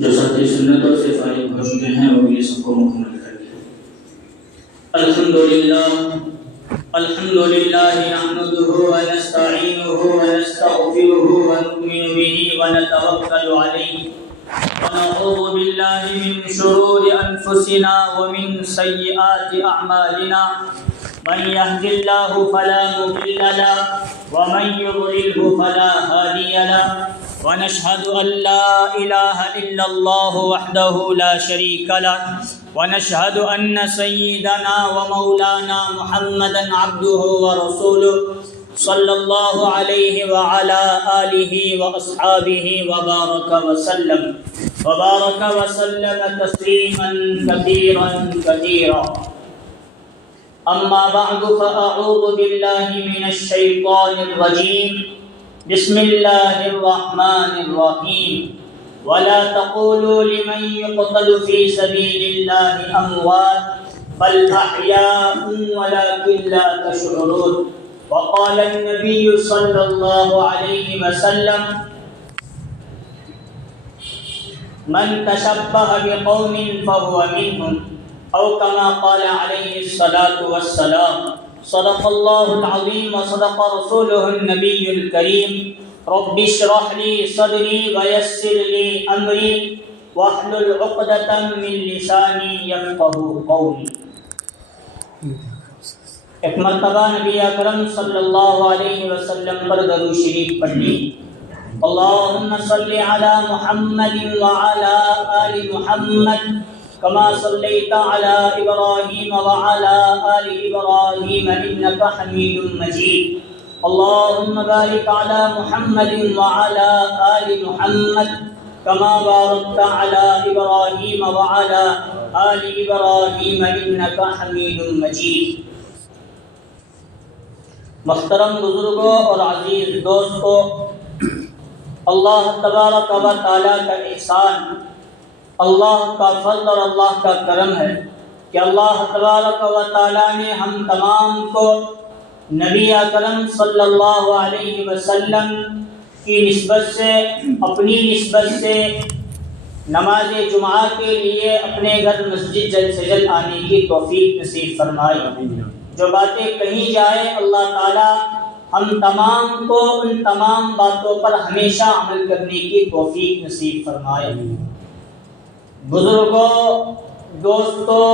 جو ساتھی سنتوں سے فارغ ہو چکے ہیں وہ یہ سب کو مکمل کر دیں۔ الحمدللہ نحمده ونستعینه ونستغفره ونؤمن به ونتوکل علیہ ونعوذ باللہ من شرور انفسنا ومن سیئات اعمالنا من يهد الله فلا مضل له ومن يضلل فلا هادي له ونشهد أن لا إله إلا الله وحده لا شريك له ونشهد أن سيدنا ومولانا محمدا عبده ورسوله صلى الله عليه وعلى آله وأصحابه وبارك وسلم تسليما كثيرا أما بعد فأعوذ بالله من الشيطان الرجيم بسم الله الرحمن الرحيم ولا تقولوا لمن يقتل في سبيل الله أموات بل أحياء ولكن لا تشعرون وقال النبي صلى الله عليه وسلم من تشبه بقوم فهو منهم أو كما قال عليه الصلاة والسلام صدق الله العظيم وصدق رسوله النبي الكريم رب اشرح لي صدري ويسر لي أمري واحلل عقدة من لساني يفقهوا قولي۔ ایک مرتبہ نبی اکرم صلی اللہ علیہ وسلم پر درود شریف پڑھی۔ اللهم صل على محمد وعلى آل محمد كما صليت على إبراهيم وعلى آل إبراهيم إنك حميد مجيد اللهم بارك على محمد وعلى آل محمد كما باركت على إبراهيم وعلى آل إبراهيم إنك حميد مجيد۔ محترم بزرگوں اور عزیز دوستوں، اللہ تبارک و تعالیٰ کا احسان، اللہ کا فضل اور اللہ کا کرم ہے کہ اللہ تبارک و تعالیٰ نے ہم تمام کو نبی اکرم صلی اللہ علیہ وسلم کی نسبت سے، اپنی نسبت سے نماز جمعہ کے لیے اپنے گھر مسجد جلد سے جلد آنے کی توفیق نصیب فرمائی۔ جو باتیں کہیں جائے اللہ تعالیٰ ہم تمام کو ان تمام باتوں پر ہمیشہ عمل کرنے کی توفیق نصیب فرمائے۔ بزرگوں، دوستوں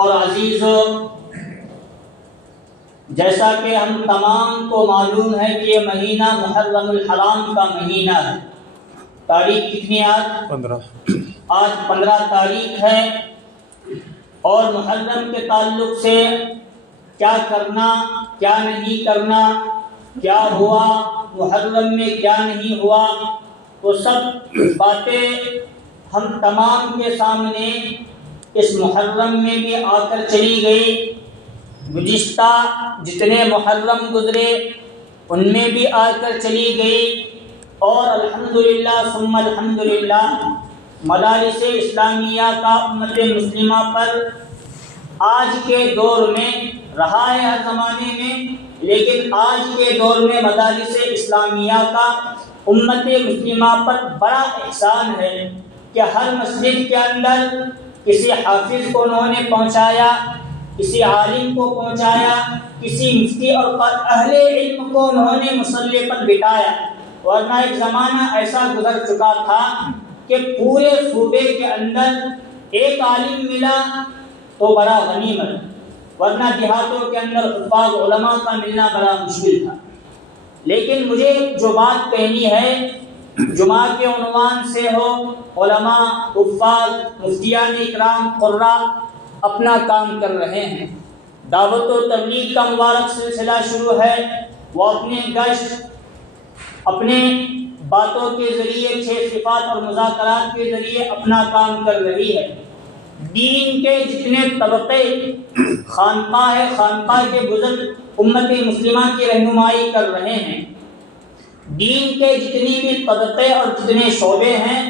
اور عزیزوں، جیسا کہ ہم تمام کو معلوم ہے کہ یہ مہینہ محرم الحرام کا مہینہ ہے۔ تاریخ کتنی آج 15 تاریخ ہے، اور محرم کے تعلق سے کیا کرنا، کیا نہیں کرنا، کیا ہوا محرم میں، کیا نہیں ہوا، وہ سب باتیں ہم تمام کے سامنے اس محرم میں بھی آ کر چلی گئی۔ گزشتہ جتنے محرم گزرے ان میں بھی آ کر چلی گئی، اور الحمدللہ ثم الحمدللہ مدارس اسلامیہ کا امت مسلمہ پر آج کے دور میں رہا ہے، ہر زمانے میں، لیکن آج کے دور میں مدارس اسلامیہ کا امت مسلمہ پر بڑا احسان ہے کہ ہر مسجد کے اندر کسی حافظ کو انہوں نے پہنچایا، کسی عالم کو پہنچایا، کسی مفتی اور اہل علم کو انہوں نے مصلی پر بٹھایا۔ ورنہ ایک زمانہ ایسا گزر چکا تھا کہ پورے صوبے کے اندر ایک عالم ملا تو بڑا غنیمت، ورنہ دیہاتوں کے اندر حفاظ علماء کا ملنا بڑا مشکل تھا۔ لیکن مجھے جو بات کہنی ہے جمعہ کے عنوان سے ہو، علماء، حفاظ، مفتیان اکرام، قراء اپنا کام کر رہے ہیں، دعوت و تبلیغ کا مبارک سلسلہ شروع ہے، وہ اپنے گشت، اپنے باتوں کے ذریعے، 6 صفات اور مذاکرات کے ذریعے اپنا کام کر رہی ہے۔ دین کے جتنے طبقے خانقاہ کے بزرگ امت مسلمہ کی رہنمائی کر رہے ہیں، دین کے جتنی بھی طبقے اور جتنے شعبے ہیں،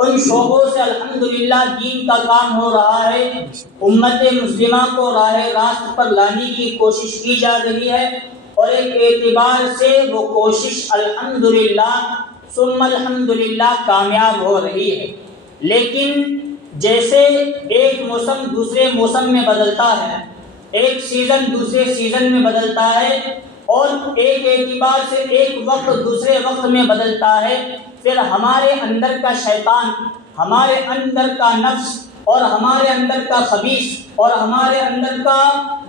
ان شعبوں سے الحمدللہ دین کا کام ہو رہا ہے، امت مسلمہ کو راہ راست پر لانے کی کوشش کی جا رہی ہے، اور ایک اعتبار سے وہ کوشش الحمدللہ ثم الحمدللہ کامیاب ہو رہی ہے۔ لیکن جیسے ایک موسم دوسرے موسم میں بدلتا ہے، ایک سیزن دوسرے سیزن میں بدلتا ہے، اور ایک اعتبار سے ایک وقت دوسرے وقت میں بدلتا ہے، پھر ہمارے اندر کا شیطان، ہمارے اندر کا نفس، اور ہمارے اندر کا خبیث، اور ہمارے اندر کا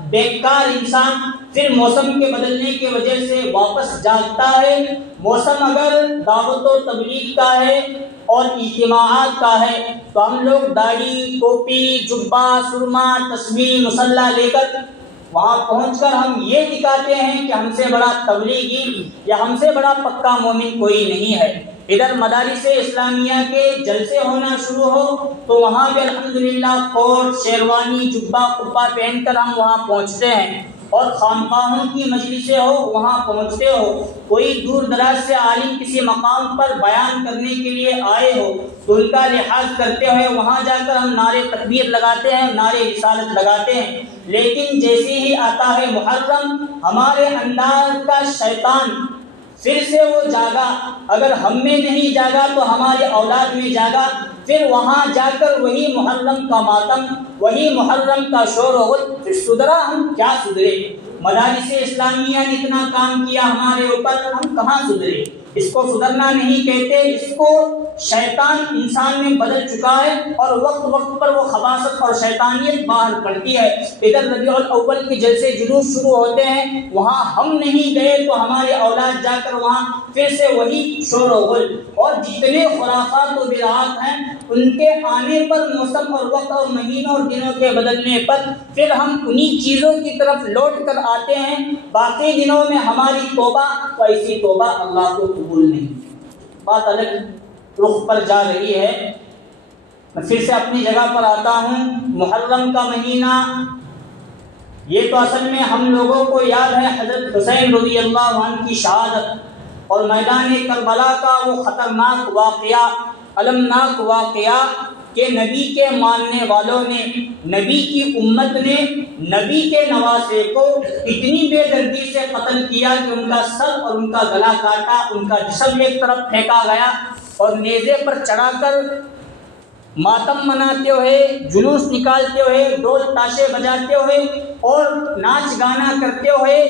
بیکار انسان پھر موسم کے بدلنے کی وجہ سے واپس جاگتا ہے۔ موسم اگر دعوت و تبلیغ کا ہے اور اجتماعات کا ہے تو ہم لوگ داڑھی، ٹوپی، جبہ، سرما، تسبیح، مصلی لے کر وہاں پہنچ کر ہم یہ دکھاتے ہیں کہ ہم سے بڑا تبلیغی یا ہم سے بڑا پکا مومن کوئی نہیں ہے۔ ادھر مدارس اسلامیہ کے جلسے ہونا شروع ہو تو وہاں پہ الحمدللہ کوٹ، شیروانی، جبہ، قبہ پہن کر ہم وہاں پہنچتے ہیں، اور خانقاہوں کی مجلسیں ہو وہاں پہنچتے ہو، کوئی دور دراز سے عالم کسی مقام پر بیان کرنے کے لیے آئے ہو تو ان کا لحاظ کرتے ہوئے وہاں جا کر ہم نعرے تکبیر لگاتے ہیں، نعرے رسالت لگاتے ہیں۔ لیکن جیسے ہی آتا ہے محرم، ہمارے اندر کا شیطان پھر سے وہ جاگا، اگر ہم میں نہیں جاگا تو ہمارے اولاد میں جاگا، پھر وہاں جا کر وہی محرم کا ماتم، وہی محرم کا شور و غل، پھر سدھرا ہم کیا سدھرے؟ مدارس اسلامیہ نے اتنا کام کیا ہمارے اوپر، ہم کہاں سدھرے؟ اس کو سدھرنا نہیں کہتے، اس کو شیطان انسان میں بدل چکا ہے، اور وقت وقت پر وہ خباثت اور شیطانیت باہر پڑتی ہے۔ ادھر ربیع الاول کے جلسے جلوس شروع ہوتے ہیں، وہاں ہم نہیں گئے تو ہمارے اولاد جا کر وہاں پھر سے وہی شور و غل، اور جتنے خرافات و بدعات ہیں ان کے آنے پر، موسم اور وقت اور مہینوں اور دنوں کے بدلنے پر پھر ہم انہی چیزوں کی طرف لوٹ کر آتے ہیں۔ باقی دنوں میں ہماری توبہ، ایسی توبہ اللہ کو قبول نہیں۔ بات الگ رخ پر جا رہی ہے، میں پھر سے اپنی جگہ پر آتا ہوں۔ محرم کا مہینہ، یہ تو اصل میں ہم لوگوں کو یاد ہے حضرت حسین رضی اللہ عنہ کی شہادت اور میدان کربلا کا وہ خطرناک واقعہ، المناک واقعہ کہ نبی کے ماننے والوں نے، نبی کی امت نے نبی کے نواسے کو اتنی بے دردی سے قتل کیا کہ ان کا سر اور ان کا گلا کاٹا، ان کا جسم ایک طرف پھینکا گیا، اور نیزے پر چڑھا کر ماتم مناتے ہوئے، جلوس نکالتے ہوئے، ڈول تاشے بجاتے ہوئے اور ناچ گانا کرتے ہوئے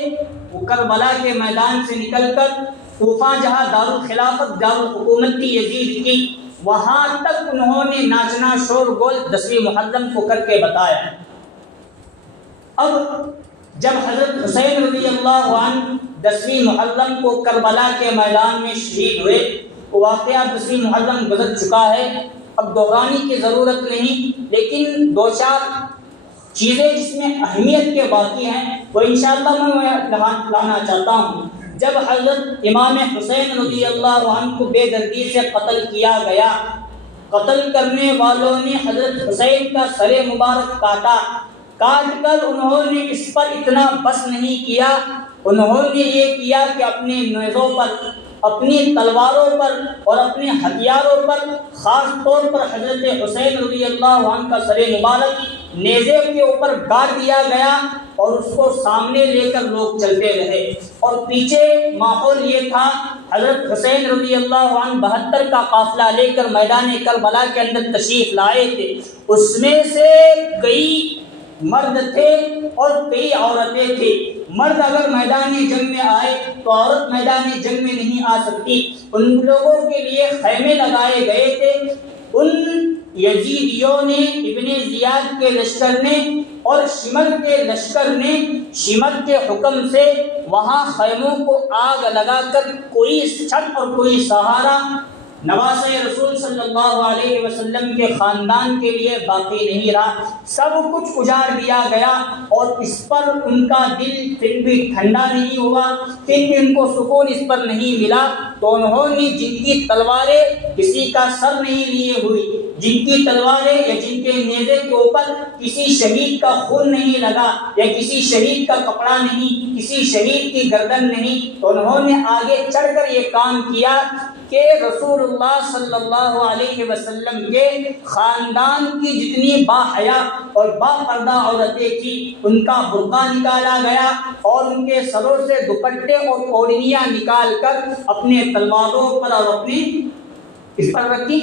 وہ کربلا کے میدان سے نکل کر کوفہ، جہاں دارالخلافت، دارالحکومت تھی یزید کی، وہاں تک انہوں نے ناچنا شور گول 10ویں محرم کو کر کے بتایا۔ اب جب حضرت حسین رضی اللہ عنہ 10ویں محرم کو کربلا کے میدان میں شہید ہوئے، واقعہ 10ویں محرم گزر چکا ہے، اب دہرانے کی ضرورت نہیں، لیکن دو چار چیزیں جس میں اہمیت کے باقی ہیں وہ انشاءاللہ میں لانا چاہتا ہوں۔ جب حضرت امام حسین رضی اللہ عنہ کو بے دردی سے قتل کیا گیا، قتل کرنے والوں نے حضرت حسین کا سر مبارک کاٹا، کاٹ کر انہوں نے اس پر اتنا بس نہیں کیا، انہوں نے یہ کیا کہ اپنے نیزوں پر، اپنی تلواروں پر اور اپنے ہتھیاروں پر، خاص طور پر حضرت حسین رضی اللہ عنہ کا سر مبارک نیزے کے اوپر گاڑ دیا گیا، اور اس کو سامنے لے کر لوگ چلتے رہے، اور پیچھے ماحول یہ تھا، حضرت حسین رضی اللہ عنہ 72 کا قافلہ لے کر میدان کربلا کے اندر تشریف لائے تھے، اس میں سے کئی مرد تھے اور کئی عورتیں تھے۔ مرد اگر میدان جنگ میں آئے تو عورت میدان جنگ میں نہیں آ سکتی، ان لوگوں کے لیے خیمے لگائے گئے تھے۔ ان یزیدیوں نے، ابن زیاد کے لشکر نے اور شمر کے لشکر نے، شمر کے حکم سے وہاں خیموں کو آگ لگا کر کوئی چھت اور کوئی سہارا نواسے رسول صلی اللہ علیہ وسلم کے خاندان کے لیے باقی نہیں رہا، سب کچھ اجاڑ دیا گیا، اور اس پر ان کا دل پھر بھی ٹھنڈا نہیں ہوا، پھر بھی ان کو سکون اس پر نہیں ملا، تو انہوں نے جن کی تلواریں کسی کا سر نہیں لیے ہوئی، جن کی تلواریں یا جن کے نیزے کے اوپر کسی شہید کا خون نہیں لگا یا کسی شہید کا کپڑا نہیں، کسی شہید کی گردن نہیں، تو انہوں نے آگے چڑھ کر یہ کام کیا کہ رسول اللہ صلی اللہ علیہ وسلم کے خاندان کی جتنی با حیا اور با پردہ عورتیں تھیں ان کا برقع نکالا گیا، اور ان کے سروں سے دوپٹے اور اوڑھنیاں نکال کر اپنے تلواروں پر اور اپنے اس پر رکھی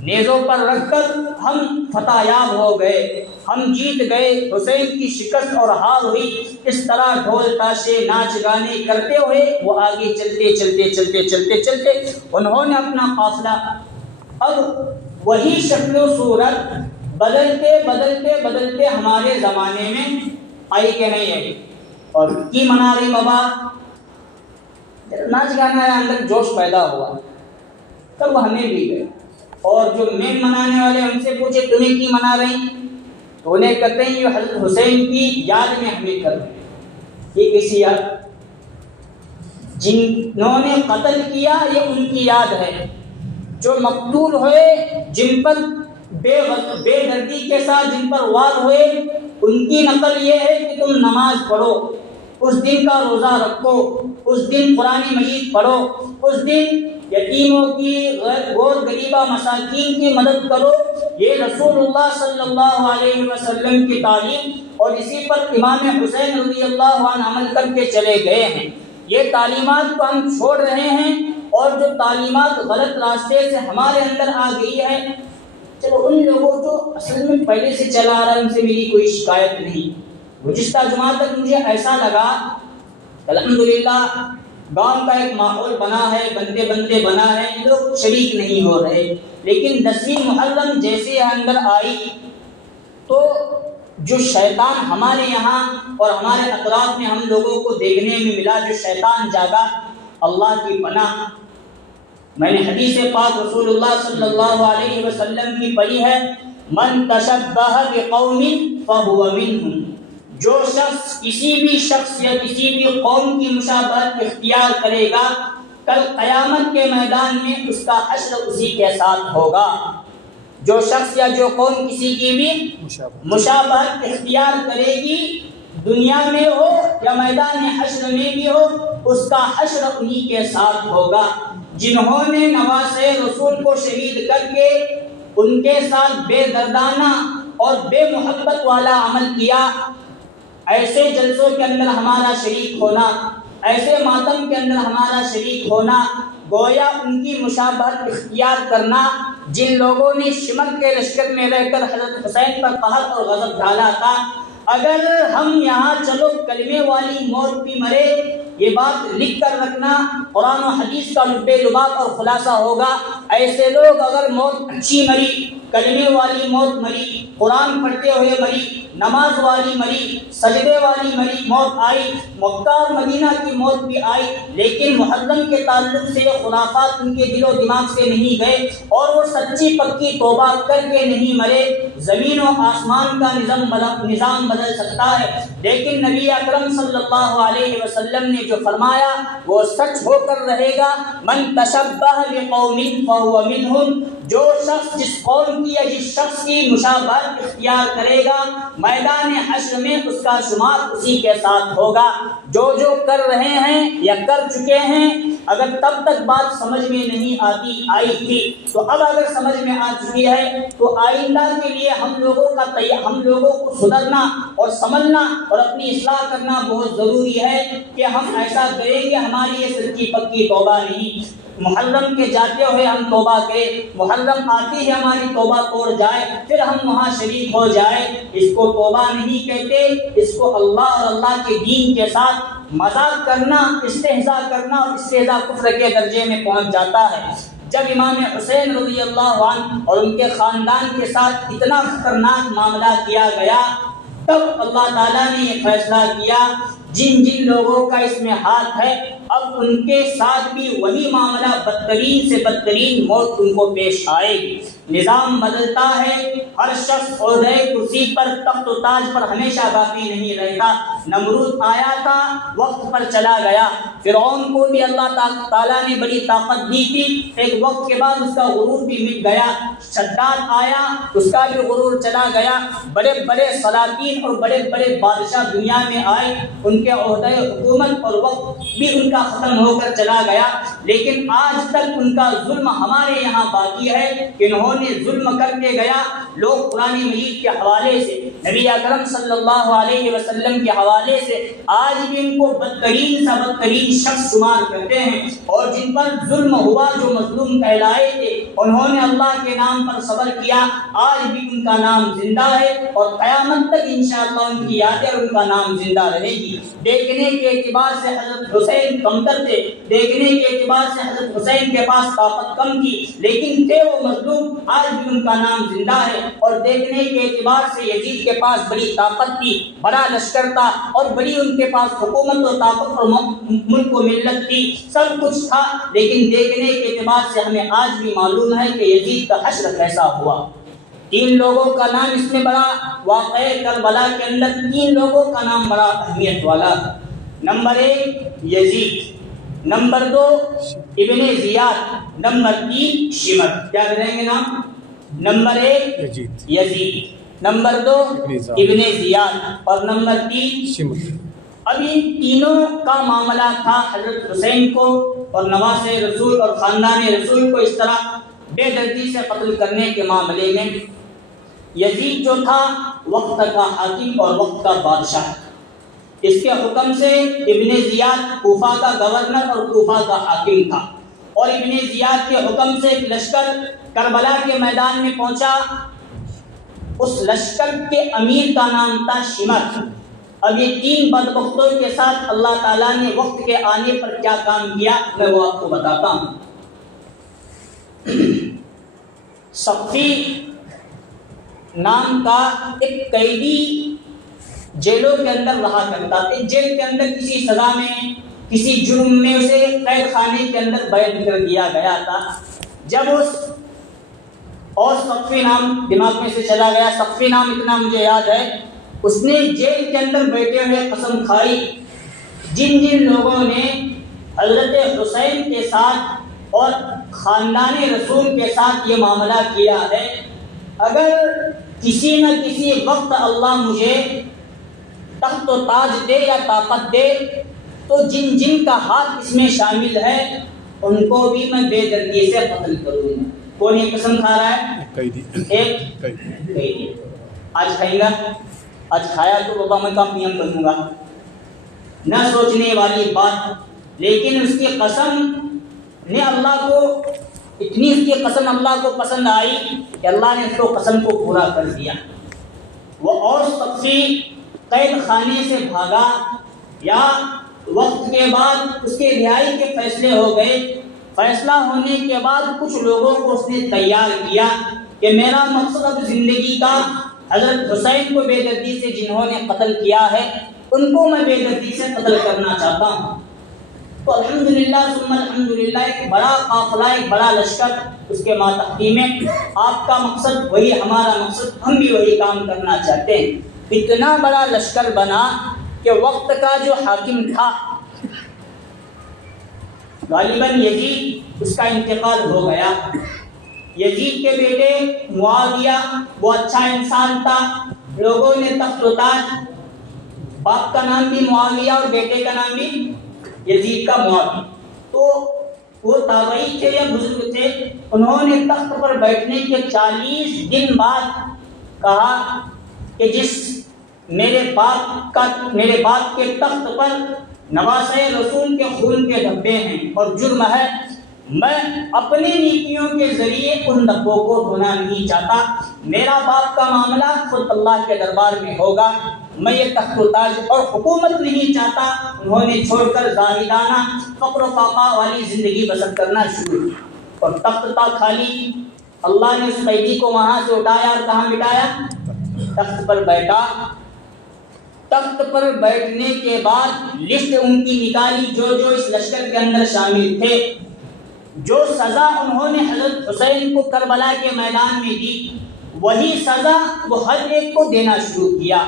نیزوں پر رکھ کر ہم فتح یاب ہو گئے، ہم جیت گئے، حسین کی شکست اور ہار ہوئی۔ اس طرح ڈھول تاشے ناچ گانے کرتے ہوئے وہ آگے چلتے چلتے چلتے چلتے چلتے انہوں نے اپنا قافلہ، اب وہی شکل و صورت بدلتے بدلتے بدلتے ہمارے زمانے میں آئی کہ نہیں ہے، اور کی منا رہی بابا، ناچ گانا اندر جوش پیدا ہوا تب ہمیں بھی گئے، اور جو مین منانے والے ان سے پوچھے تمہیں کی منا رہی، تو انہیں کہتے ہیں یہ حضرت حسین کی یاد میں ہمیں کر رہے ہیں۔ یہ کسی یاد، جنہوں نے قتل کیا یہ ان کی یاد ہے، جو مقتول ہوئے، جن پر بے دردی کے ساتھ جن پر وار ہوئے، ان کی نقل یہ ہے کہ تم نماز پڑھو، اس دن کا روزہ رکھو، اس دن قرآن مجید پڑھو، اس دن یتیموں کی، غور غریبہ مساکین کی مدد کرو۔ یہ رسول اللہ صلی اللہ علیہ وسلم کی تعلیم، اور اسی پر امام حسین رضی اللہ عنہ عمل کر کے چلے گئے ہیں۔ یہ تعلیمات کو ہم چھوڑ رہے ہیں، اور جو تعلیمات غلط راستے سے ہمارے اندر آ گئی ہے، چلو ان لوگوں جو اصل میں پہلے سے چلا آ رہا ہے ان سے میری کوئی شکایت نہیں۔ گزشتہ جمعہ تک مجھے ایسا لگا الحمدللہ گاؤں کا ایک ماحول بنا ہے، بندے بندے بنا ہے، لوگ شریک نہیں ہو رہے، لیکن 10ویں محرم جیسے اندر آئی تو جو شیطان ہمارے یہاں اور ہمارے اطراف میں ہم لوگوں کو دیکھنے میں ملا، جو شیطان جاگا، اللہ کی پناہ۔ میں نے حدیث پاک رسول اللہ صلی اللہ علیہ وسلم کی پڑھی ہے، من تشبہ بقوم فہو منہم، جو شخص کسی بھی شخص یا کسی بھی قوم کی مشابہت اختیار کرے گا، کل قیامت کے میدان میں اس کا حشر اسی کے ساتھ ہوگا۔ جو شخص یا جو قوم کسی کی بھی مشابہت اختیار کرے گی، دنیا میں ہو یا میدان حشر میں بھی ہو، اس کا حشر انہی کے ساتھ ہوگا۔ جنہوں نے نواسے رسول کو شہید کر کے ان کے ساتھ بے دردانہ اور بے محبت والا عمل کیا، ایسے جلسوں کے اندر ہمارا شریک ہونا، ایسے ماتم کے اندر ہمارا شریک ہونا، گویا ان کی مشابہت اختیار کرنا، جن لوگوں نے شمر کے لشکر میں رہ کر حضرت حسین پر قہر اور غضب ڈالا تھا، اگر ہم یہاں چلو کلمے والی موت بھی مرے، یہ بات لکھ کر رکھنا، قرآن و حدیث کا لب لباب اور خلاصہ ہوگا۔ ایسے لوگ اگر موت اچھی مری، کلمے والی موت مری، قرآن پڑھتے ہوئے مری، نماز والی مری، سجدے والی مری موت آئی، مکہ اور مدینہ کی موت بھی آئی، لیکن محرم کے تعلق سے خرافات ان کے دل و دماغ سے نہیں گئے، اور وہ سچی پکی توبہ کر کے نہیں مرے۔ زمین و آسمان کا نظام بدل سکتا ہے، لیکن نبی اکرم صلی اللہ علیہ وسلم نے جو فرمایا وہ سچ ہو کر رہے گا۔ من تشبہ بقوم فہو منہم، جو شخص جس قوم کی یا جس شخص کی مشابہت اختیار کرے گا، میدان حشر میں اس کا شمار اسی کے ساتھ ہوگا۔ جو کر رہے ہیں یا کر چکے ہیں، اگر تب تک بات سمجھ میں نہیں آئی تھی تو اب اگر سمجھ میں آ چکی ہے تو آئندہ کے لیے ہم لوگوں کو سدھرنا اور سمجھنا اور اپنی اصلاح کرنا بہت ضروری ہے کہ ہم ایسا کریں گے، ہماری یہ سچی پکی توبہ نہیں۔ محرم کے جاتے ہوئے ہم توبہ کریں، محرم آتی ہی ہماری توبہ توڑ جائے، پھر ہم وہاں شریک ہو جائے، اس کو توبہ نہیں کہتے، اس کو اللہ اور اللہ کے دین کے ساتھ مذاق کرنا، استہزاء کرنا، اور استہزاء کفر کے درجے میں پہنچ جاتا ہے۔ جب امام حسین رضی اللہ عنہ اور ان کے خاندان کے ساتھ اتنا خطرناک معاملہ کیا گیا، تب اللہ تعالیٰ نے یہ فیصلہ کیا جن لوگوں کا اس میں ہاتھ ہے، اب ان کے ساتھ بھی وہی معاملہ، بدترین سے بدترین موت ان کو پیش آئے گی۔ نظام بدلتا ہے، ہر شخص عہدے کرسی پر، تخت و تاج پر ہمیشہ باقی نہیں رہتا۔ نمرود آیا تھا، وقت پر چلا گیا، فرعون کو بھی اللہ تعالیٰ نے بڑی طاقت دی تھی، ایک وقت کے بعد اس کا غرور بھی مٹ گیا۔ شداد آیا، اس کا بھی غرور چلا گیا۔ بڑے بڑے سلاطین اور بڑے بڑے بادشاہ دنیا میں آئے، ان کے عہدے حکومت اور وقت بھی ان کا ختم ہو کر چلا گیا، لیکن آج تک ان کا ظلم ہمارے یہاں باقی ہے۔ انہوں نے ظلم کر کے گیا، لوگ قرآن مجید کے حوالے سے، نبی اکرم صلی اللہ علیہ وسلم کے حوالے سے آج بھی ان کو بدترین سے بدترین شخص شمار کرتے ہیں، اور جن پر ظلم ہوا، جو مظلوم کہلائے تھے، انہوں نے اللہ کے نام پر صبر کیا، آج بھی ان کا نام زندہ ہے اور قیامت تک انشاءاللہ ان کی یادیں اور ان کا نام زندہ رہے گی۔ دیکھنے کے اعتبار سے حضرت حسین کمتر تھے، دیکھنے کے اعتبار سے حضرت حسین کے پاس طاقت کم تھی، لیکن تھے وہ مظلوم، آج بھی ان کا نام زندہ ہے۔ اور دیکھنے کے اعتبار سے یزید کے پاس بڑی طاقت تھی، بڑا لشکر تھا اور بڑی ان کے پاس حکومت و طاقت اور ملک و ملت تھی، سب کچھ تھا، لیکن دیکھنے کے اعتبار سے ہمیں آج بھی معلوم ہے کہ یزید کا حشر کیسا ہوا۔ 3 لوگوں کا نام اس میں بڑا، واقعہ کربلا کے اندر 3 لوگوں کا نام بڑا اہمیت والا۔ نمبر 1 یزید، نمبر 2 ابن زیاد، نمبر 3 شمر۔ کیا کریں گے نام؟ نمبر 1 یزید، نمبر 2 ابن زیاد اور نمبر 3 شمر۔ اب ان تینوں کا معاملہ تھا حضرت حسین کو اور نواز رسول اور خاندان رسول کو اس طرح بے دردی سے قتل کرنے کے معاملے میں۔ یزید جو تھا وقت کا حاکم اور وقت کا بادشاہ، اس کے حکم سے ابن زیاد کوفہ کا گورنر اور کوفہ کا حاکم تھا، اور ابن زیاد کے حکم سے ایک لشکر کربلا کے میدان میں پہنچا، اس لشکر کے امیر کا نام تھا شمر۔ اب یہ 3 بدبختوں کے ساتھ اللہ تعالیٰ نے وقت کے آنے پر کیا کام کیا میں وہ آپ کو بتاتا ہوں۔ صفی نام کا ایک قیدی جیلوں کے اندر رہا کرتا تھا، جیل کے اندر کسی سزا میں کسی جرم میں اسے قید خانے کے اندر قید کر دیا گیا تھا۔ جب اور صفی نام دماغ میں سے چلا گیا، صفی نام اتنا مجھے یاد ہے، اس نے جیل کے اندر بیٹھے ہوئے قسم کھائی جن جن لوگوں نے حضرت حسین کے ساتھ اور خاندان رسول کے ساتھ یہ معاملہ کیا ہے، اگر کسی نہ کسی وقت اللہ مجھے تخت و تاج دے یا طاقت دے تو جن جن کا ہاتھ اس میں شامل ہے ان کو بھی میں بے دردی سے قتل کروں گا۔ کون یہ قسم کھا رہا ہے؟ ایک قیدی۔ آج کھائیں گا، آج کھایا تو بابا میں کام پیم کروں گا، نہ سوچنے والی بات، لیکن اس کی قسم نے اللہ کو اتنی، اس کی قسم اللہ کو پسند آئی کہ اللہ نے اس کو قسم کو پورا کر دیا۔ وہ اور صفی قید خانے سے بھاگا یا وقت کے بعد اس کے رہائی کے فیصلے ہو گئے، فیصلہ ہونے کے بعد کچھ لوگوں کو اس نے تیار کیا کہ میرا مقصد اب زندگی کا حضرت حسین کو بے دردی سے جنہوں نے قتل کیا ہے ان کو میں بے دردی سے قتل کرنا چاہتا ہوں۔ تو الحمدللہ ثم الحمدللہ ایک بڑا قافلہ، ایک بڑا لشکر اس کے ماتحتی میں، آپ کا مقصد وہی ہمارا مقصد، ہم بھی وہی کام کرنا چاہتے ہیں۔ اتنا بڑا لشکر بنا کہ وقت کا جو حاکم تھا غالباً یزید، اس کا انتقال ہو گیا۔ یزید کے بیٹے معاویہ وہ اچھا انسان تھا، لوگوں نے تخت و تاج، باپ کا نام بھی معاویہ اور بیٹے کا نام بھی یزید کا معاویہ، تو وہ تابعی تھے یا بزرگ تھے، انہوں نے تخت پر بیٹھنے کے 40 دن بعد کہا کہ جس میرے باپ کے تخت پر نواسۂ رسول کے خون کے دھبے ہیں اور جرم ہے، میں اپنی نیکیوں کے ذریعے ان دھبوں کو دھونا نہیں چاہتا، میرا باپ کا معاملہ خود اللہ کے دربار میں ہوگا، میں یہ تخت و تاج اور حکومت نہیں چاہتا۔ انہوں نے چھوڑ کر زاہدانہ فقر و فاقہ والی زندگی بسر کرنا شروع کی اور تخت تھا خالی۔ اللہ نے اس قیدی کو وہاں سے اٹھایا اور کہاں بٹھایا؟ تخت پر بیٹھا۔ تخت پر بیٹھنے کے بعد لسٹ ان کی نکالی جو اس لشکر کے اندر شامل تھے، جو سزا انہوں نے حضرت حسین کو کربلا کے میدان میں دی وہی سزا وہ ہر ایک کو دینا شروع کیا۔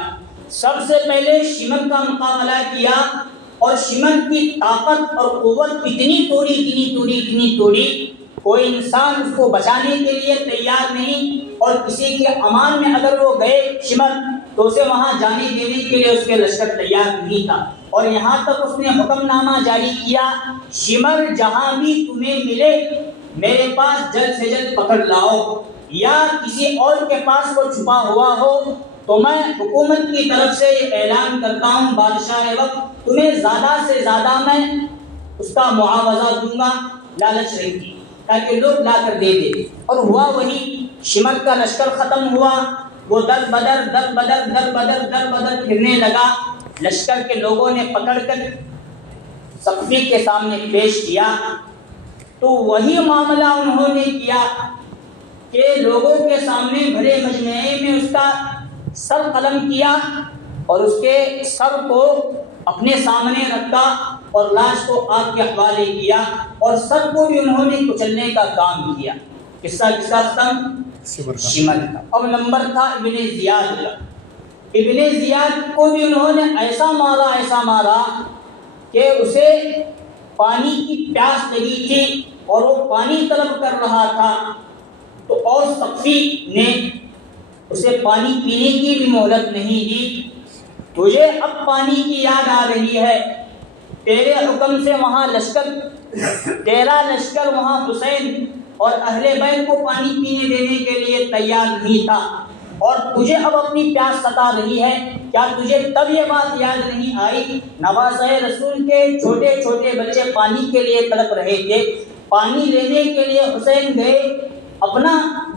سب سے پہلے شمر کا مقابلہ کیا اور شمر کی طاقت اور قوت اتنی توڑی کوئی انسان اس کو بچانے کے لیے تیار نہیں، اور کسی کے امان میں اگر وہ گئے شمر تو اسے وہاں جانے دینے کے لیے اس کے لشکر تیار نہیں تھا، اور یہاں تک اس نے حکم نامہ جاری کیا، شمر جہاں بھی تمہیں ملے میرے پاس جلد سے جلد پکڑ لاؤ، یا کسی اور کے پاس وہ چھپا ہوا ہو تو میں حکومت کی طرف سے یہ اعلان کرتا ہوں بادشاہ وقت تمہیں زیادہ سے زیادہ میں اس کا معاوضہ دوں گا، لالچ رہی تھی۔ تاکہ لوگ لا کر دے دے. اور ہوا وہی، شمر کا لشکر ختم ہوا، وہ در بدر پھرنے لگا. لشکر کے لوگوں نے پکڑ کر سقفی کے سامنے پیش کیا تو وہی معاملہ انہوں نے کیا کہ لوگوں کے سامنے بھرے مجمع میں اس کا سر قلم کیا اور اس کے سر کو اپنے سامنے رکھا اور لاش کو آگ کے حوالے کیا اور سر کو بھی انہوں نے کچلنے کا کام کیا. قصہ کس کا ختم؟ شمر کا. اب نمبر تھا ابن زیاد کا. ابن زیاد کو بھی انہوں نے ایسا مارا کہ اسے پانی کی پیاس لگی تھی اور وہ پانی طلب کر رہا تھا. تو اور سقفی نے اسے پانی پینے کی بھی مہلت نہیں دی. تجھے اب پانی کی یاد آ رہی ہے، تیرے حکم سے وہاں تیرا لشکر وہاں حسین اور اہل بیت کو پانی پینے دینے کے لیے تیار نہیں تھا اور تجھے اب اپنی پیاس ستا رہی ہے. کیا تجھے تب یہ بات یاد نہیں آئی؟ نوازہ رسول کے چھوٹے چھوٹے بچے پانی کے لیے تڑپ رہے تھے. پانی لینے کے لیے حسین گئے، اپنا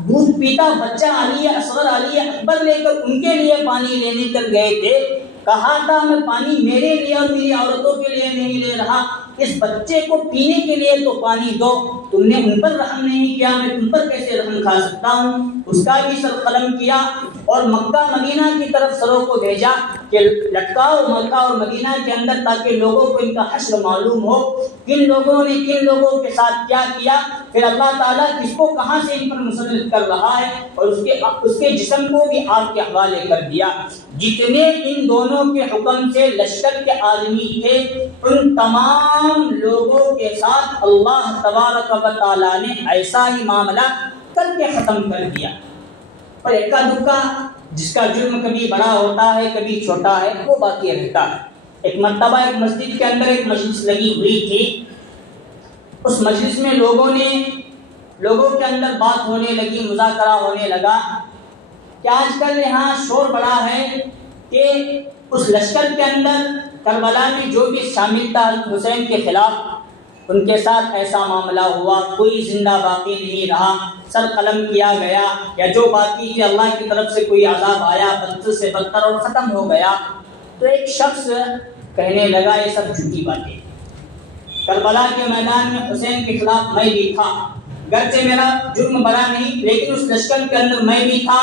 دودھ پیتا بچہ علی اصغر علی اکبر لے کر ان کے لیے پانی لینے کر گئے تھے. کہا تھا میں پانی میرے لیے اور میری عورتوں کے لیے نہیں لے رہا، اس بچے کو پینے کے لیے تو پانی دو. تم نے ان پر رحم نہیں کیا، میں تم پر کیسے رحم کھا سکتا ہوں؟ اس کا بھی سر قلم کیا اور مکہ مدینہ کی طرف سروں کو بھیجا کہ لٹکاؤ مکہ اور مدینہ کے اندر تاکہ لوگوں کو ان کا حشر معلوم ہو، کن لوگوں نے کن لوگوں کے ساتھ کیا کیا، پھر اللہ تعالیٰ کس کو کہاں سے ان پر مسلط کر رہا ہے اور اس کے جسم کو بھی آگ کے حوالے کر دیا. جتنے ان دونوں کے حکم سے لشکر کے آدمی تھے ان تمام لوگوں کے ساتھ اللہ تبارک و تعالیٰ نے ایسا ہی معاملہ کر کے ختم کر دیا. اور اکا دکا جس کا جرم کبھی بڑا ہوتا ہے کبھی چھوٹا ہے وہ باقی رہتا ہے. ایک مرتبہ ایک مسجد کے اندر ایک مجلس لگی ہوئی تھی. اس مجلس میں لوگوں کے اندر بات ہونے لگی، مذاکرہ ہونے لگا کہ آج کل یہاں شور بڑا ہے کہ اس لشکر کے اندر کربلا میں جو بھی شامل تھا حسین کے خلاف ان کے ساتھ ایسا معاملہ ہوا، کوئی زندہ باقی نہیں رہا، سر قلم کیا گیا یا جو باقی تھی اللہ کی طرف سے کوئی عذاب آیا بدتر سے بدتر اور ختم ہو گیا. تو ایک شخص کہنے لگا یہ سب جھوٹی باتیں. کربلا کے میدان میں حسین کے خلاف میں بھی تھا، گرچہ میرا جرم بڑا نہیں لیکن اس لشکر کے اندر میں بھی تھا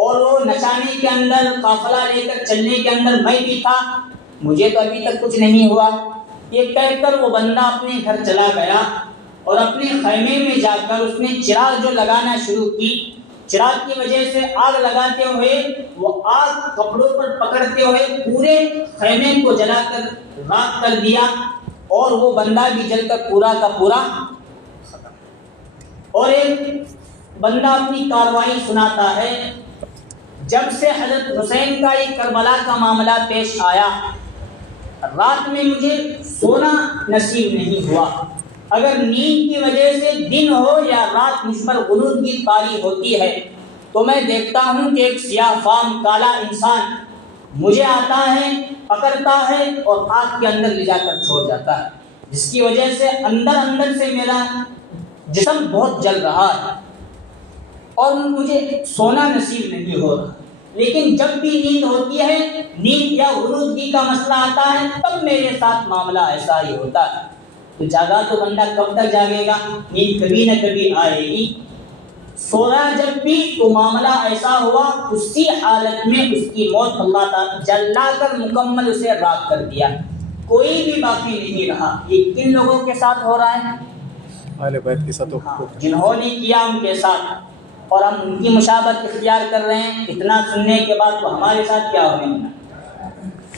اور وہ نچانے کے اندر قافلہ لے کر چلنے کے اندر میں بھی تھا، مجھے تو ابھی تک کچھ نہیں ہوا. یہ کہہ کر وہ بندہ اپنے گھر چلا گیا اور اپنے خیمے میں جا کر اس نے چراغ جو لگانا شروع کی. چراغ کی وجہ سے آگ لگاتے ہوئے وہ آگ کپڑوں پر پکڑتے ہوئے پورے خیمے کو جلا کر راکھ کر دیا اور وہ بندہ بھی جل کر پورا کا پورا ختم. اور ایک بندہ اپنی کارروائی سناتا ہے، جب سے حضرت حسین کا یہ کربلا کا معاملہ پیش آیا رات میں مجھے سونا نصیب نہیں ہوا. اگر نیند کی وجہ سے دن ہو یا رات مجھ پر غنود کی طاری ہوتی ہے تو میں دیکھتا ہوں کہ ایک سیاہ فام کالا انسان مجھے آتا ہے، پکڑتا ہے اور آگ کے اندر لے جا کر چھوڑ جاتا ہے، جس کی وجہ سے اندر سے میرا جسم بہت جل رہا ہے اور مجھے سونا نصیب نہیں ہو رہا. لیکن جب بھی نیند ہوتی ہے، نیند یا غنودگی کا مسئلہ آتا ہے تب میرے ساتھ معاملہ ایسا ہی ہوتا ہے. تو جاگا تو بندہ کب تک جاگے گا؟ نیند کبھی نہ کبھی آئے گی. سونا جب بھی تو معاملہ ایسا ہوا، اسی حالت میں اس کی موت اللہ تعالیٰ جلا کر مکمل اسے راکھ کر دیا، کوئی بھی باقی نہیں رہا. یہ کن لوگوں کے ساتھ ہو رہا ہے؟ اہل بیت کے ساتھ جنہوں نے کیا ان کے ساتھ، اور ہم ان کی مشابہت اختیار کر رہے ہیں. اتنا سننے کے بعد تو ہمارے ساتھ کیا ہونے والا؟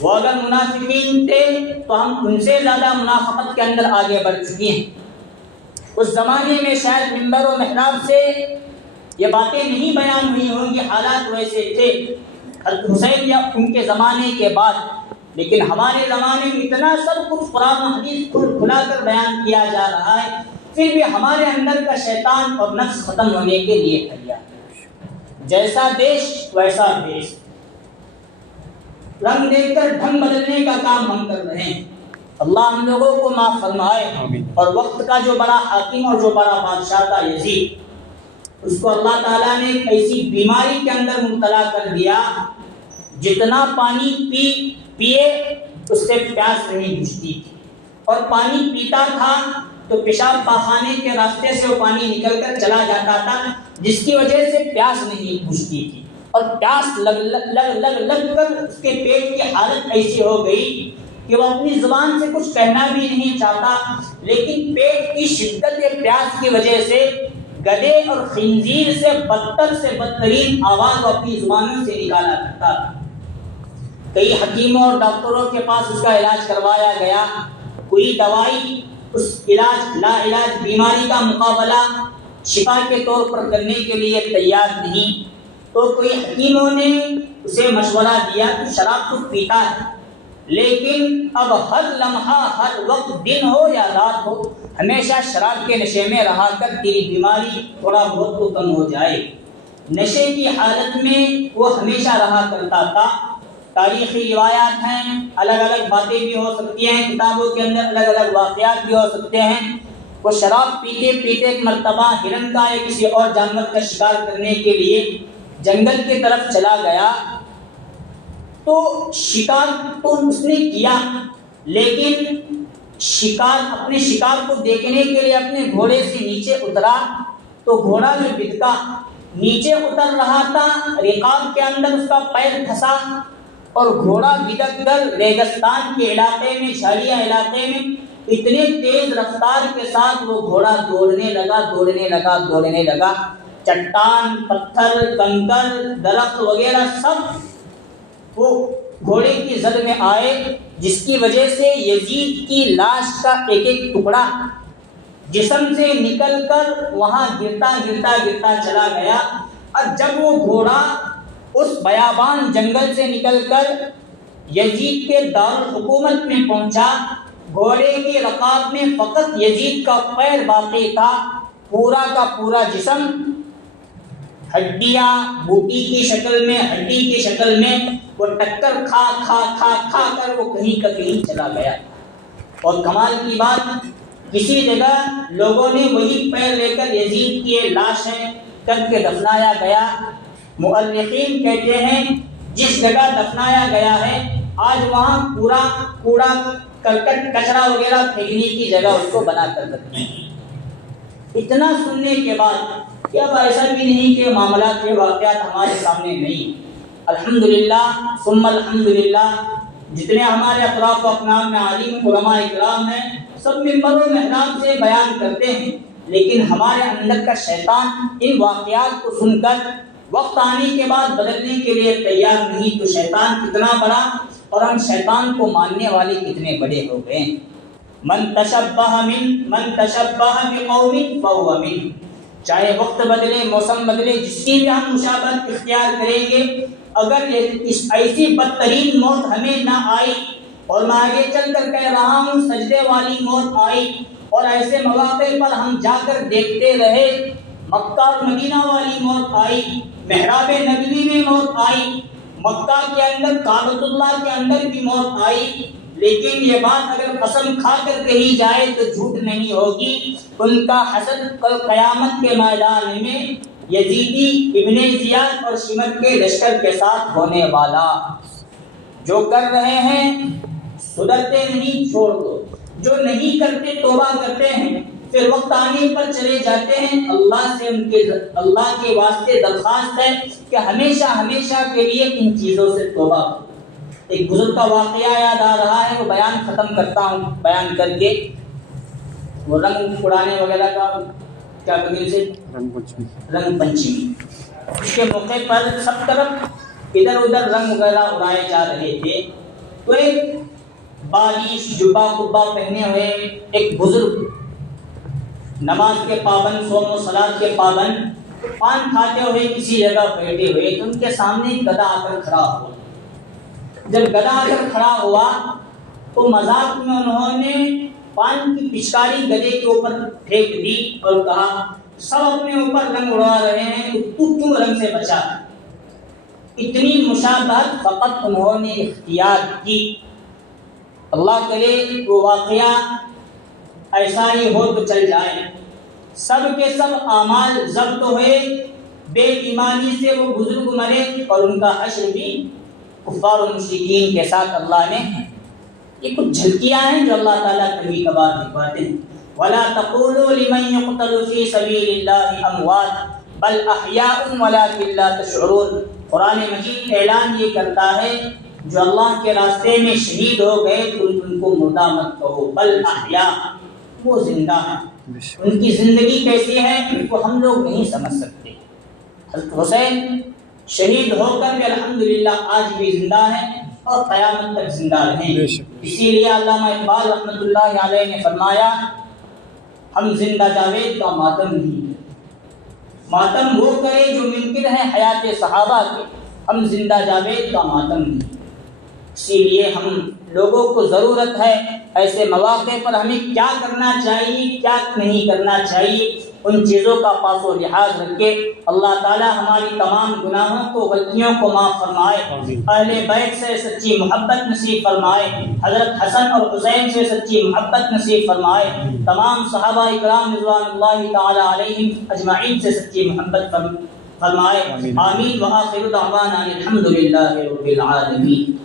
وہ اگر منافقین تھے تو ہم ان سے زیادہ منافقت کے اندر آگے بڑھ چکی ہیں. اس زمانے میں شاید منبر و محراب سے یہ باتیں نہیں بیان ہوئی ہوں گی، حالات ویسے تھے حضرت حسین یا ان کے زمانے کے بعد. لیکن ہمارے زمانے میں اتنا سب کچھ قرآن و حدیث کھلا کر بیان کیا جا رہا ہے، پھر بھی ہمارے اندر کا شیطان اور نفس ختم ہونے کے لیے تیار. جیسا دیش ویسا دیش، رنگ دیکھ کر ڈھنگ بدلنے کا کام ہم کر رہے ہیں. اللہ ہم لوگوں کو معاف فرمائے. اور وقت کا جو بڑا حاکم اور جو بڑا بادشاہ تھا یزید، اس کو اللہ تعالیٰ نے ایک ایسی بیماری کے اندر مبتلا کر دیا، جتنا پانی پیے اس سے پیاس نہیں بجھتی تھی، اور پانی پیتا تھا تو پیشاب پاخانے کے راستے سے وہ پانی نکل کر چلا جاتا تھا، جس کی وجہ سے پیاس نہیں بجھتی تھی. اور پیاس لگ کر اس کے پیٹ کی حالت ایسی ہو گئی کہ وہ اپنی زبان سے کچھ کہنا بھی نہیں چاہتا، لیکن پیٹ کی شدت پیاس کی وجہ سے گدھے اور خنزیر سے بدتر سے بدترین آواز وہ اپنی زبانوں سے نکالا کرتا تھا. کئی حکیموں اور ڈاکٹروں کے پاس اس کا علاج کروایا گیا، کوئی دوائی اس لا علاج بیماری کا مقابلہ شفا کے طور پر کرنے کے لیے تیار نہیں. تو کوئی حکیموں نے اسے مشورہ دیا کہ شراب تو پیتا ہے، لیکن اب ہر لمحہ ہر وقت دن ہو یا رات ہو ہمیشہ شراب کے نشے میں رہا کر تیری بیماری تھوڑا بہت تو کم ہو جائے. نشے کی حالت میں وہ ہمیشہ رہا کرتا تھا. تاریخی روایات ہیں، الگ الگ باتیں بھی ہو سکتی ہیں، کتابوں کے اندر الگ الگ واقعات بھی ہو سکتے ہیں. وہ شراب پیتے پیتے ایک مرتبہ ہرن کا یا کسی اور جانور کا شکار کرنے کے لیے جنگل کی طرف چلا گیا. تو شکار تو اس نے کیا، لیکن اپنے شکار کو دیکھنے کے لیے اپنے گھوڑے سے نیچے اترا تو گھوڑا جو بدکا نیچے اتر رہا تھا، رکاب کے اندر اس کا پیر پھنسا اور گھوڑا بدک کر ریگستان کے علاقے میں، جھاڑیاں علاقے میں اتنے تیز رفتار کے ساتھ وہ گھوڑا دوڑنے لگا. چٹان، پتھر، کنکر، درخت وغیرہ سب وہ گھوڑے کی زد میں آئے، جس کی وجہ سے یزید کی لاش کا ایک ایک ٹکڑا جسم سے نکل کر وہاں گرتا چلا گیا. اور جب وہ گھوڑا اس بیابان جنگل سے نکل کر یزید کے دارالحکومت میں پہنچا، گھوڑے کے رکاب میں فقط یزید کا پیر باقی تھا، پورا کا پورا جسم ہڈیاں بوٹی کی شکل میں، ہڈی کی شکل میں وہ ٹکر کھا کر وہ کہیں کا کہیں چلا گیا. اور کمال کی بات، کسی جگہ لوگوں نے وہی پیر لے کر یزید کی لاشیں کر کے دفنایا گیا. مؤرخین کہتے ہیں جس جگہ دفنایا گیا ہے آج وہاں پورا کوڑا کرکٹ کچرا وغیرہ پھینکنے کی جگہ اس کو بنا کر رکھتے ہیں. اتنا سننے کے بعد کہ اب ایسا بھی نہیں کہ معاملات کے واقعات ہمارے سامنے نہیں. الحمدللہ ثم الحمدللہ جتنے ہمارے اطراف و اکنام میں عالم علماء اکرام ہیں، سب منبر و محراب سے بیان کرتے ہیں، لیکن ہمارے اندر کا شیطان ان واقعات کو سن کر وقت آنے کے بعد بدلنے کے لیے تیار نہیں. تو شیطان کتنا بڑا اور ہم شیطان کو ماننے والے کتنے بڑے ہو گئے. من تشبہ بقوم فہو منہ. چاہے وقت بدلے، موسم بدلے، جس کی بھی ہم مشابہت اختیار کریں گے، اگر ایسی بدترین موت ہمیں نہ آئی، اور میں آگے چل کر کہہ رہا ہوں سجدے والی موت آئی، اور ایسے مواقع پر ہم جا کر دیکھتے رہے، مکہ اور مدینہ والی موت آئی، محراب نبوی میں موت آئی، مکہ کے اندر کعبۃ اللہ کے اندر بھی موت آئی، لیکن یہ بات اگر قسم کھا کر کہی جائے تو جھوٹ نہیں ہوگی. ان کا حشر کل قیامت کے میدان میں یزیدی، ابن زیاد اور شمر کے لشکر کے ساتھ ہونے والا. جو کر رہے ہیں سدھرتے نہیں، چھوڑ دو. جو نہیں کرتے توبہ کرتے ہیں، پھر وقت آنے پر چلے جاتے ہیں. اللہ کے واسطے درخواست ہے کہ ہمیشہ کے لیے ان چیزوں سے توبہ. ایک بزرگ کا واقعہ یاد آ رہا ہے، وہ بیان ختم کرتا ہوں بیان کر کے. وہ رنگ اڑانے وغیرہ کا کیا کہتے ہیں، رنگ پنچمی. اس کے موقع پر سب طرف ادھر ادھر رنگ وغیرہ اڑائے جا رہے تھے. تو ایک باریش جبہ قبہ پہنے ہوئے ایک بزرگ، نماز کے پابند، صوم و صلاۃ کے پابند، پان کھاتے ہوئے کسی جگہ بیٹھے ہوئے تو ان کے سامنے گدھا آ کر کھڑا ہوا. جب گدھا آ کر کھڑا ہوا تو مذاق میں انہوں نے پان کی پچکاری گدھے کے اوپر پھینک دی اور کہا سب اپنے اوپر رنگ اڑا رہے ہیں تو کیوں رنگ سے بچا. اتنی مشابہت فقط انہوں نے اختیار کی. اللہ کرے وہ واقعہ ایسا ہی ہو تو چل جائے، سب کے سب اعمال ضبط ہوئے، بے ایمانی سے وہ بزرگ مرے اور ان کا حشر بھی کفار و مشرکین کے ساتھ اللہ نے، یہ کچھ جھلکیاں ہیں جو اللہ تعالیٰ کبھی کبھار دکھاتے ہیں۔ وَلَا تَقُولُوا لِمَن يُقْتَلُ فِي سَبِيلِ اللَّهِ أَمْوَاتٌ بَلْ أَحْيَاءٌ وَلَٰكِن لَّا تَشْعُرُونَ۔ قرآن مجید اعلان یہ کرتا ہے جو اللہ کے راستے میں شہید ہو گئے تو ان کو مردہ مت کہو، بل احیاء، وہ زندہ ہیں، ان کی زندگی کیسی ہے وہ ہم لوگ نہیں سمجھ سکتے۔ حضرت حسین شہید ہو کر بھی الحمدللہ آج بھی زندہ ہیں اور قیامت تک زندہ رہیں۔ اسی لیے علامہ اقبال رحمۃ اللہ علیہ نے فرمایا ہم زندہ جاوید کا ماتم نہیں کریں، ماتم وہ کرے جو منکر ہے حیات صحابہ کے، ہم زندہ جاوید کا ماتم نہیں۔ اسی لیے ہم لوگوں کو ضرورت ہے ایسے مواقع پر ہمیں کیا کرنا چاہیے کیا نہیں کرنا چاہیے، ان چیزوں کا پاس و لحاظ رکھ کے اللہ تعالی ہماری تمام گناہوں کو غلطیوں کو معاف فرمائے، اہل بیت سے سچی محبت نصیب فرمائے، حضرت حسن اور حسین سے سچی محبت نصیب فرمائے، تمام صحابہ اکرام رضوان اللہ تعالی علیہم اجمعین سے سچی محبت فرمائے، آمین وآخر دعوانا الحمدللہ رب العالمین۔